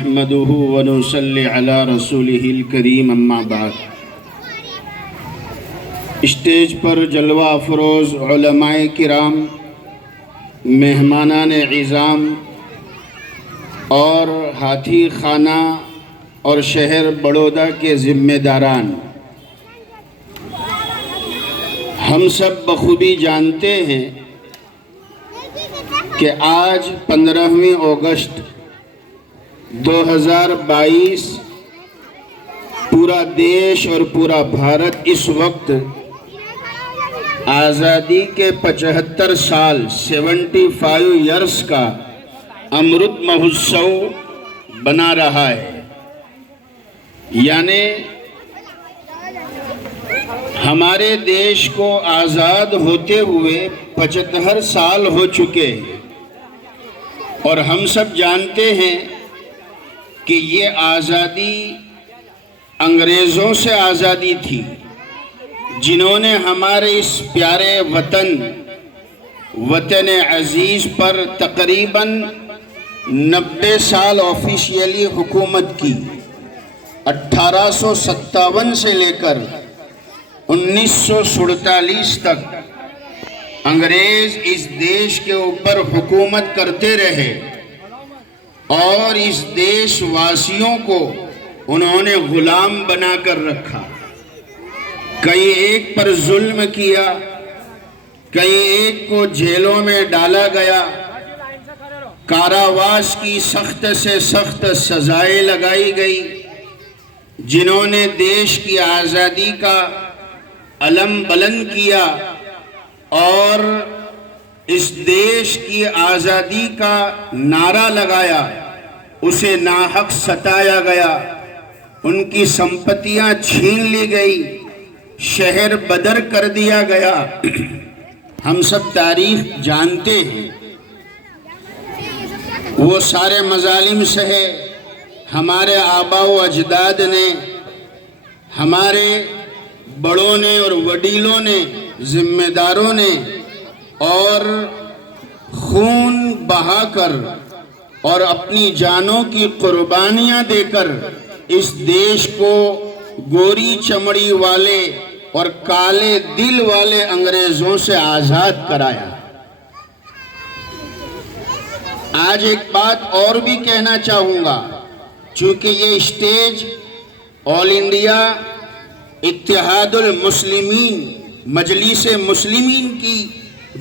نحمده ونصلي على رسوله الكريم اما بعد۔ اسٹیج پر جلوہ افروز علماء کرام، مہمانان عظام اور ہاتھی خانہ اور شہر بڑودہ کے ذمہ داران، ہم سب بخوبی جانتے ہیں کہ آج 15 اگست 2022 پورا دیش اور پورا بھارت اس وقت آزادی کے 75 سال 75 ایئرس کا امرت مہوتسو بنا رہا ہے۔ یعنی ہمارے دیش کو آزاد ہوتے ہوئے 75 سال ہو چکے ہیں، اور ہم سب جانتے ہیں کہ یہ آزادی انگریزوں سے آزادی تھی، جنہوں نے ہمارے اس پیارے وطن عزیز پر تقریباً 90 سال آفیشیلی حکومت کی۔ 1857 سے لے کر 1947 تک انگریز اس دیش کے اوپر حکومت کرتے رہے، اور اس دیش واسیوں کو انہوں نے غلام بنا کر رکھا۔ کئی ایک پر ظلم کیا، کئی ایک کو جیلوں میں ڈالا گیا، کاراواس کی سخت سے سخت سزائیں لگائی گئی۔ جنہوں نے دیش کی آزادی کا علم بلند کیا اور اس دیش کی آزادی کا نعرہ لگایا، اسے ناحق ستایا گیا، ان کی سمپتیاں چھین لی گئی، شہر بدر کر دیا گیا۔ ہم سب تاریخ جانتے ہیں، وہ سارے مظالم سہے ہمارے آباء و اجداد نے، ہمارے بڑوں نے اور وڈیلوں نے، ذمہ داروں نے، اور خون بہا کر اور اپنی جانوں کی قربانیاں دے کر اس دیش کو گوری چمڑی والے اور کالے دل والے انگریزوں سے آزاد کرایا۔ آج ایک بات اور بھی کہنا چاہوں گا، چونکہ یہ اسٹیج آل انڈیا اتحاد المسلمین مجلس مسلمین کی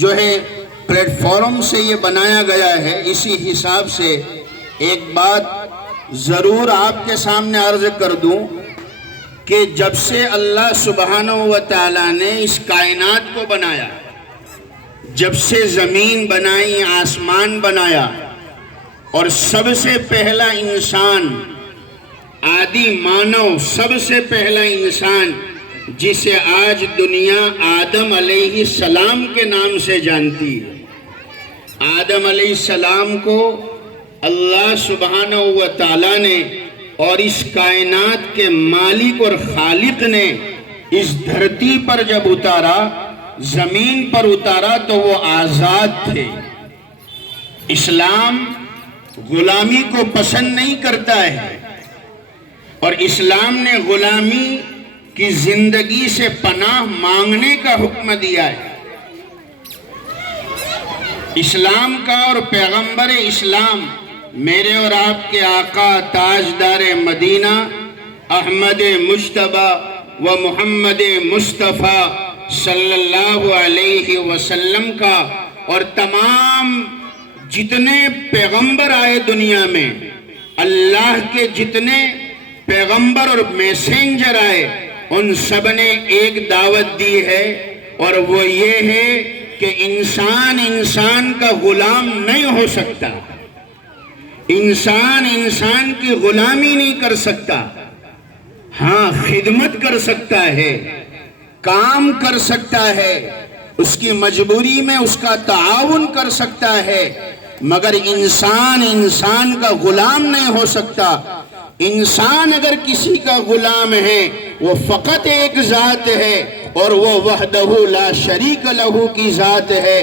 جو ہے پلیٹ فارم سے یہ بنایا گیا ہے، اسی حساب سے ایک بات ضرور آپ کے سامنے عرض کر دوں کہ جب سے اللہ سبحانہ و تعالیٰ نے اس کائنات کو بنایا، جب سے زمین بنائی، آسمان بنایا، اور سب سے پہلا انسان، آدی مانو، سب سے پہلا انسان جسے آج دنیا آدم علیہ السلام کے نام سے جانتی ہے، آدم علیہ السلام کو اللہ سبحانہ و تعالیٰ نے اور اس کائنات کے مالک اور خالق نے اس دھرتی پر جب اتارا، زمین پر اتارا، تو وہ آزاد تھے۔ اسلام غلامی کو پسند نہیں کرتا ہے، اور اسلام نے غلامی کی زندگی سے پناہ مانگنے کا حکم دیا ہے۔ اسلام کا اور پیغمبر اسلام میرے اور آپ کے آقا تاجدار مدینہ احمد مجتبیٰ و محمد مصطفیٰ صلی اللہ علیہ وسلم کا، اور تمام جتنے پیغمبر آئے دنیا میں، اللہ کے جتنے پیغمبر اور میسنجر آئے، ان سب نے ایک دعوت دی ہے، اور وہ یہ ہے کہ انسان کا غلام نہیں ہو سکتا، انسان کی غلامی نہیں کر سکتا۔ ہاں، خدمت کر سکتا ہے، کام کر سکتا ہے، اس کی مجبوری میں اس کا تعاون کر سکتا ہے، مگر انسان کا غلام نہیں ہو سکتا۔ انسان اگر کسی کا غلام ہے، وہ فقط ایک ذات ہے، اور وہ وحدہ لا شریک لہ کی ذات ہے،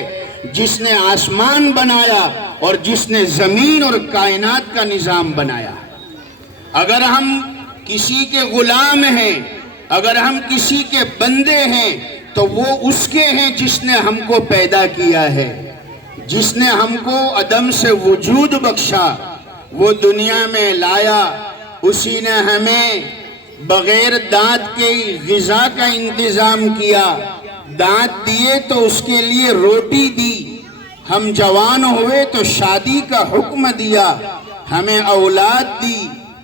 جس نے آسمان بنایا اور جس نے زمین اور کائنات کا نظام بنایا۔ اگر ہم کسی کے غلام ہیں، اگر ہم کسی کے بندے ہیں تو وہ اس کے ہیں جس نے ہم کو پیدا کیا ہے، جس نے ہم کو عدم سے وجود بخشا، وہ دنیا میں لایا، اسی نے ہمیں بغیر دانت کے غذا کا انتظام کیا، دانت دیے تو اس کے لیے روٹی دی، ہم جوان ہوئے تو شادی کا حکم دیا، ہمیں اولاد دی،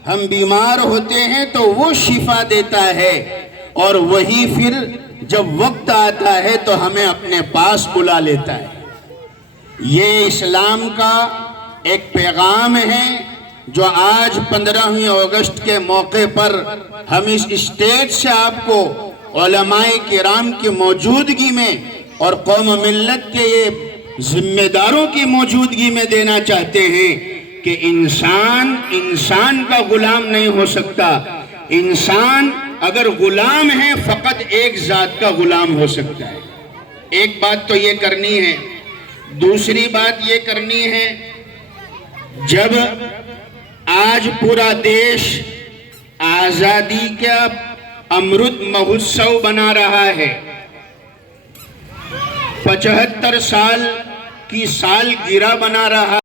ہم بیمار ہوتے ہیں تو وہ شفا دیتا ہے، اور وہی پھر جب وقت آتا ہے تو ہمیں اپنے پاس بلا لیتا ہے۔ یہ اسلام کا ایک پیغام ہے جو آج 15 اگست کے موقع پر ہم اس اسٹیج سے آپ کو علماء کرام کی موجودگی میں اور قوم ملت کے یہ ذمہ داروں کی موجودگی میں دینا چاہتے ہیں کہ انسان کا غلام نہیں ہو سکتا۔ انسان اگر غلام ہے فقط ایک ذات کا غلام ہو سکتا ہے۔ ایک بات تو یہ کرنی ہے۔ دوسری بات یہ کرنی ہے، جب آج پورا دیش آزادی کا امرت مہوتسو بنا رہا ہے، 75 سال کی سالگرہ بنا رہا